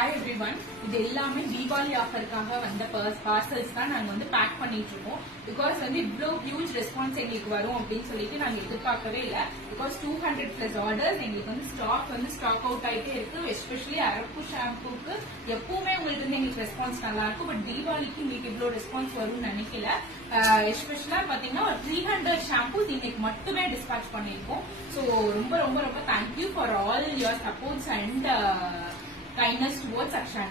Hi everyone, இது எல்லாமே தீபாவளி ஆஃபருக்காக வந்த பார்சல்ஸ் தான் நாங்க வந்து பேக் பண்ணிட்டு இருக்கோம். பிகாஸ் வந்து இவ்வளவு ஹியூஜ் ரெஸ்பான்ஸ் எங்களுக்கு வரும் அப்படின்னு சொல்லிட்டு நாங்க எதிர்பார்க்கவே இல்லை. பிகாஸ் 200+ ஆர்டர்ஸ் எங்களுக்கு வந்து ஸ்டாக் அவுட் ஆயிட்டே இருக்கு. எஸ்பெஷலி அரப்பு ஷாம்புக்கு எப்பவுமே உங்களுக்கு வந்து எங்களுக்கு ரெஸ்பான்ஸ் நல்லா இருக்கும். பட் தீபாவளிக்கு உங்களுக்கு இவ்வளவு ரெஸ்பான்ஸ் வரும்னு நினைக்கல. எஸ்பெஷலா பாத்தீங்கன்னா 300 ஷாம்பூஸ் இன்னைக்கு மட்டுமே டிஸ்பேச் பண்ணிருக்கோம். ஸோ ரொம்ப ரொம்ப ரொம்ப thank you for all your supports and kindness towards akshaa.